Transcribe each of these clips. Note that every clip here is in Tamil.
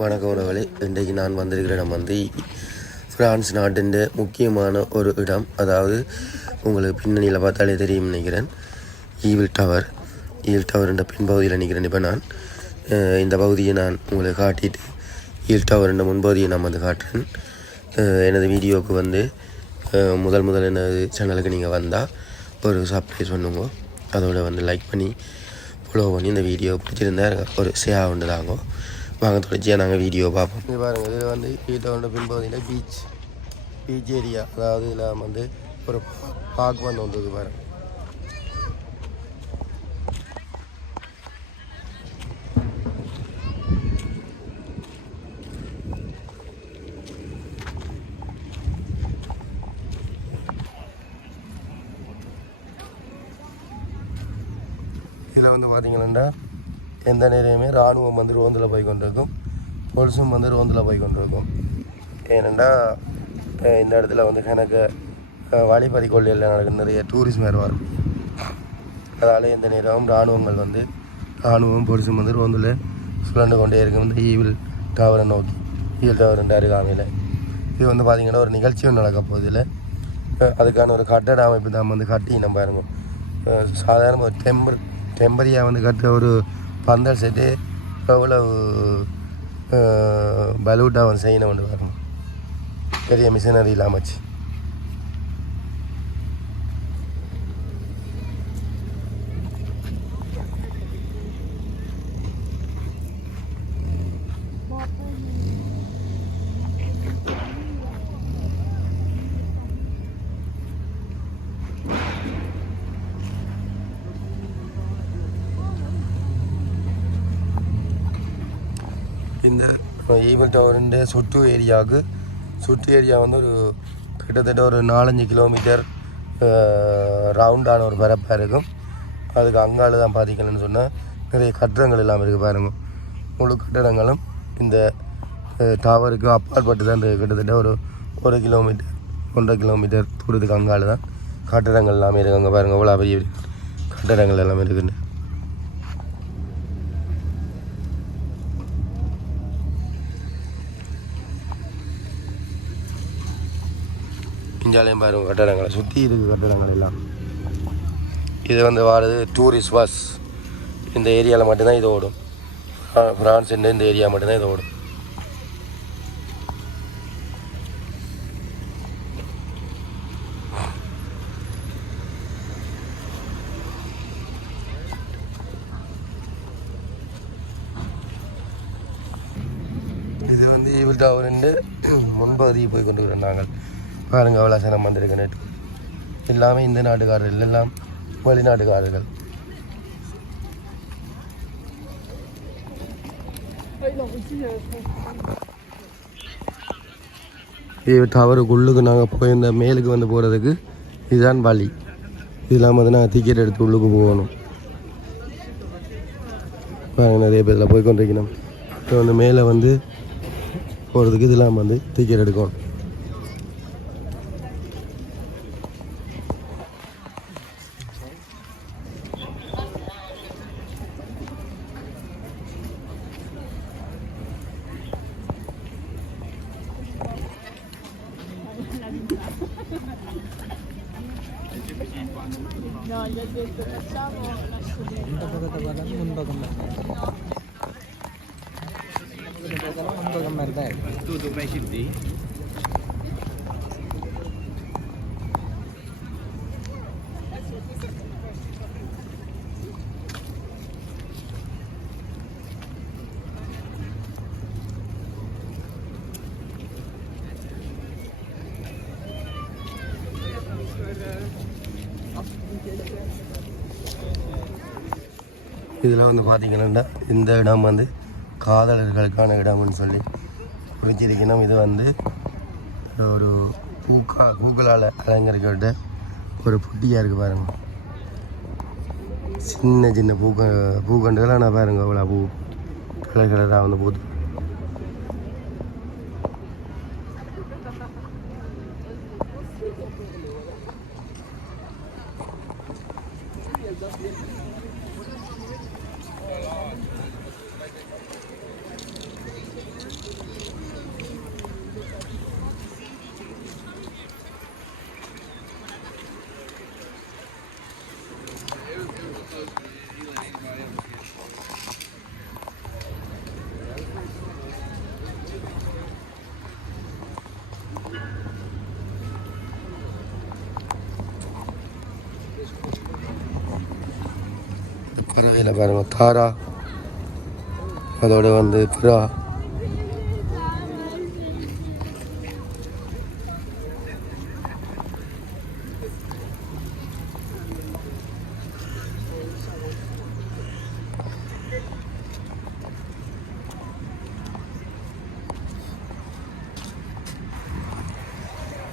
வணக்க உறவுகளே இன்றைக்கு நான் வந்திருக்கிற இடம் வந்து ஃப்ரான்ஸ் நாட்டின் முக்கியமான ஒரு இடம். அதாவது உங்களுக்கு பின்னணியில் பார்த்தாலே தெரியும் நினைக்கிறேன். Evil tower. ஈவில் டவர்ன்ற பின்பகுதியில் நிற்கிறேன் இப்போ நான். இந்த பகுதியை நான் உங்களுக்கு காட்டிட்டு ஈல் டவர்ன்ற முன்பகுதியை நான் வந்து காட்டுறேன். எனது வீடியோவுக்கு வந்து முதல் முதல் எனது சேனலுக்கு நீங்கள் வந்தால் ஒரு சர்ப்ரைஸ் பண்ணுங்க. அதோட வந்து லைக் பண்ணி ஃபாலோ பண்ணி இந்த வீடியோ பிடிச்சிருந்தா ஒரு ஷேர் ஒன்று தாங்க வாங்க தொடர்ச்சியாக நாங்கள் வீடியோ பார்ப்போம். இது பாருங்கள் இதில் வந்து வீட்டோட பின்பகுதியில் பீச் பீச் ஏரியா அதாவது இதில் வந்து ஒரு பார்க் வந்து வந்தது பாருங்கள் இதில் வந்து பார்த்தீங்கன்னா எந்த நேரமே இராணுவம் வந்து ரோந்தில் போய் கொண்டிருக்கும். போலீஸும் வந்து ரோந்தில் போய் கொண்டிருக்கும். ஏனென்றால் இப்போ இந்த இடத்துல வந்து எனக்கு வழிபறி கொள்ளையில் நடக்கும் நிறைய டூரிஸ்ட் வருவார் அதனால் எந்த நேரமும் இராணுவங்கள் வந்து இராணுவம் போலீஸும் வந்து ரோந்தில் சுழண்டு கொண்டே இருக்கும். இந்த ஈவில் டவரை நோக்கி ஈவில் டவர் அருகாமையில் இது வந்து பார்த்திங்கன்னா ஒரு நிகழ்ச்சியும் நடக்க போகுது அதுக்கான ஒரு கட்டட அமைப்பு தான் வந்து கட்டி நம்ம பாருங்க சாதாரண ஒரு டெம்பர் டெம்பரியாக வந்து கட்டுற ஒரு பந்தல் செட்டு எவ்வளவு பலூட்டாக வந்து செய்யணும் கொண்டு வரணும் பெரிய மிஷினரி இல்லாமச்சு இந்த ஈபிள் டவருடைய சுற்று ஏரியாவுக்கு சுற்று ஏரியா வந்து ஒரு கிட்டத்தட்ட ஒரு நாலஞ்சு கிலோமீட்டர் ரவுண்டான ஒரு பரப்பாக இருக்கும் அதுக்கு அங்கால தான் பார்த்தீங்கன்னு சொன்னால் நிறைய கட்டடங்கள் எல்லாம் இருக்குது பாருங்கள் முழு கட்டடங்களும் இந்த டவருக்கு அப்பாற்பட்டு தான் இருக்குது கிட்டத்தட்ட ஒரு ஒரு கிலோமீட்டர் ஒன்றரை கிலோமீட்டர் தூரத்துக்கு அங்கால தான் கட்டடங்கள் எல்லாமே இருக்குது அங்கே பாருங்கள் அவ்வளோ பெரிய பெரிய கட்டடங்கள் எல்லாமே இருக்குன்னு இஞ்சாலையும் பாருங்கள் கட்டடங்களை சுற்றி இருக்குது கட்டடங்கள் எல்லாம். இது வந்து வாரது டூரிஸ்ட் பஸ் இந்த ஏரியாவில் மட்டும்தான் இது ஓடும். ஃப்ரான்ஸ் இந்த ஏரியா மட்டும்தான் இது ஓடும். இது வந்து இவர்கிட்ட அவருண்டு முன்பகுதியை போய் கொண்டு நாங்கள் பாருங்கள் அவ்வளோ சனம் வந்திருக்கு நேற்று எல்லாமே இந்த நாட்டுக்காரர்கள் எல்லாம் வெளிநாட்டுக்காரர்கள். இது டவருக்குள்ளுக்கு நாங்கள் போயிருந்த மேலுக்கு வந்து போகிறதுக்கு இதுதான் வழி. இதெல்லாம் வந்து நாங்கள் டிக்கெட் எடுத்து உள்ளுக்கு போகணும். நிறைய பேரில் போய் கொண்டிருக்கணும் இப்போ வந்து மேலே வந்து போகிறதுக்கு இதெல்லாம் வந்து டிக்கெட் எடுக்கணும். No, gli ho detto facciamo la scegliera. இதெல்லாம் வந்து பார்த்தீங்கன்னா இந்த இடம் வந்து காதலர்களுக்கான இடம்னு சொல்லி குறிச்சிருக்கணும். இது வந்து ஒரு பூக்கா பூக்களால் அலங்கரிக்கப்பட்ட ஒரு புட்டியாக இருக்குது பாருங்கள் சின்ன சின்ன பூக்க பூக்கண்டுகள் நான் பாருங்க. அவ்வளோ பூ கலர் கலராக வந்து பூத்து இதில் பாருங்க தாரா. அதோட வந்து புறா.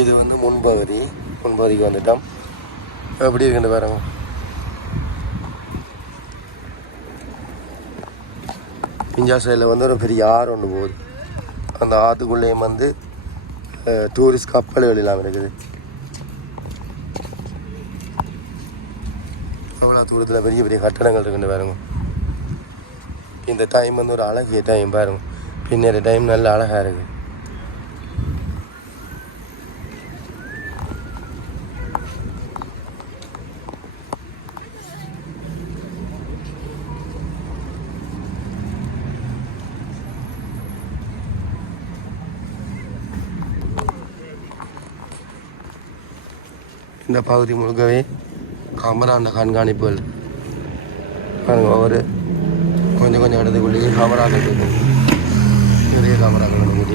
இது வந்து முன்பகுதி. முன்பகுதிக்கு வந்துட்டோம். எப்படி இருக்குன்னு பாருங்க. பிஞ்சா சைடில் வந்து ஒரு பெரிய ஆறு ஒன்று போகுது. அந்த ஆற்றுக்குள்ளேயும் வந்து டூரிஸ்ட் கப்பல்கள் எல்லாம் இருக்குது. அவ்வளோ தூரத்தில் பெரிய பெரிய கட்டடங்கள் இருக்குன்னு பாருங்க. இந்த டைம் வந்து ஒரு அழகிய டைம் பாருங்க. பின்னர் டைம் நல்ல அழகாக இருக்குது இந்த பகுதி முழுக்கவே காமராண்ட கண்காணிப்புகள் பாருங்க ஒவ்வொரு கொஞ்சம் கொஞ்சம் இடத்துக்குள்ளேயே காமராக்கள் இருக்கும் நிறைய காமராக்கள் நம்ம கூட்டி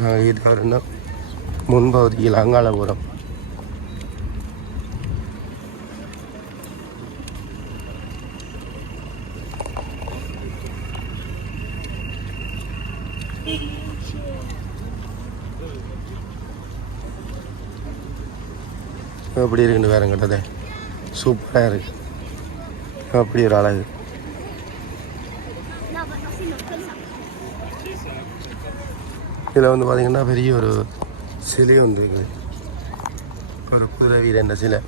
இருக்கிறோம் இது வரணும் முன்பகுதியில் அங்காளபுரம். எப்படி இருக்குன்னு வேற கிட்டதே சூப்பராக இருக்கு. அப்படி ஒரு அழகு. இதில் வந்து பார்த்திங்கன்னா பெரிய ஒரு சிலை ஒன்று இருக்குது ஒரு குதிரை வீரன் சிலை.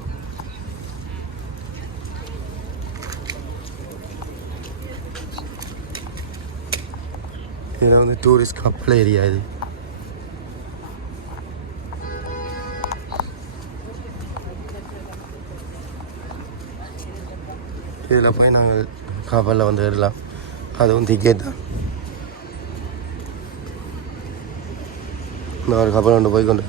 இதில் வந்து டூரிஸ்ட் கப்பல் ஏரியா இது. இதில் போய் நாங்கள் கப்பலில் வந்து ஏறலாம். அதுவும் டிக்கெட் தான். நான் ஒரு கப்பல் கொண்டு போய் கொண்டு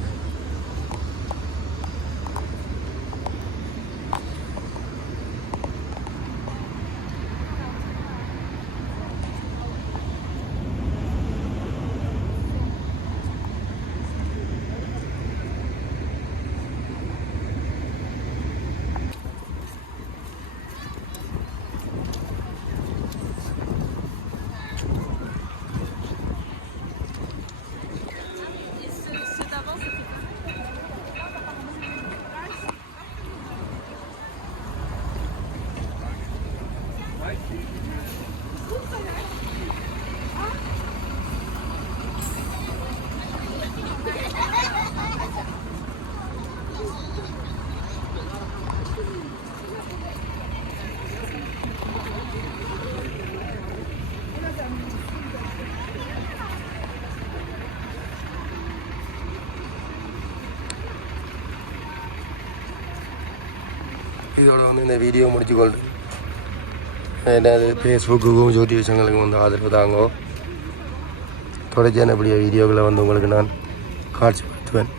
இதோட வந்து இந்த வீடியோ முடிச்சுக்கொள்து என்னது ஃபேஸ்புக்குக்கும் ஜோதி விஷயங்களுக்கும் வந்து ஆதரவு தாங்கோ தொடர்ச்சியான இப்படிய வீடியோக்களை வந்து உங்களுக்கு நான் காட்சிப்படுத்துவேன்